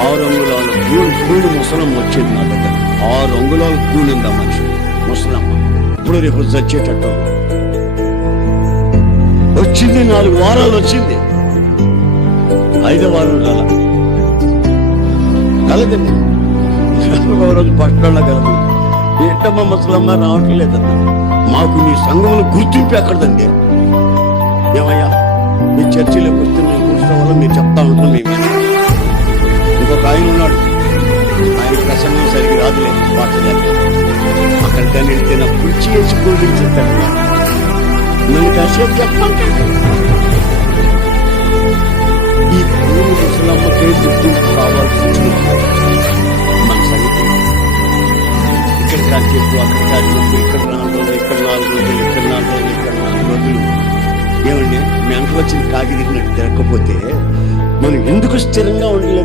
6 అంగుళాల గూడు ముసలమ్మ వచ్చింది నా దగ్గర. 6 అంగుళాల గూడుందా మనిషి ముసలమ్మ. ఇప్పుడు రేపు చచ్చేటట్టు వచ్చింది. 4 వారాలు వచ్చింది. 5వ వారం కలదండి. 4వ రోజు బస్టాండ్లో కలదు. ఏంటమ్మా ముసలమ్మ రావట్లేదన్న. మాకు మీ సంఘంలో గుర్తింపు ఎక్కడదండి. ఏమయ్యా మీ చర్చిలోకి వస్తే మేము కూర్చోవడం వల్ల మీరు చెప్తా ఉంటాం. మేము ఇంకొక ఆయన ఉన్నాడు, ఆయన ప్రసంగం సరిగ్గా రాదులేదు వాటలేదు. అక్కడ దాన్ని వెళ్తే నా కుర్చీ వేసి కూర్చొని చెప్తాను. నన్ను కాసేపు చెప్పండి. ఈ పూర్వ ముసలమ్మకే గుర్తింపు కావాల్సి మన సంగతి. ఇక్కడ కాదు చెప్పు, అక్కడ కాదు చెప్పు, ఇక్కడ 4 రోజులు, ఇక్కడ 4 రోజులు, ఇక్కడ 4 రోజులు, ఇక్కడ 4 రోజులు. ఏమండి మీ అంటూ వచ్చిన కాకి తిరిగినట్టు తిరగకపోతే మనం ఎందుకు స్థిరంగా ఉండలేము?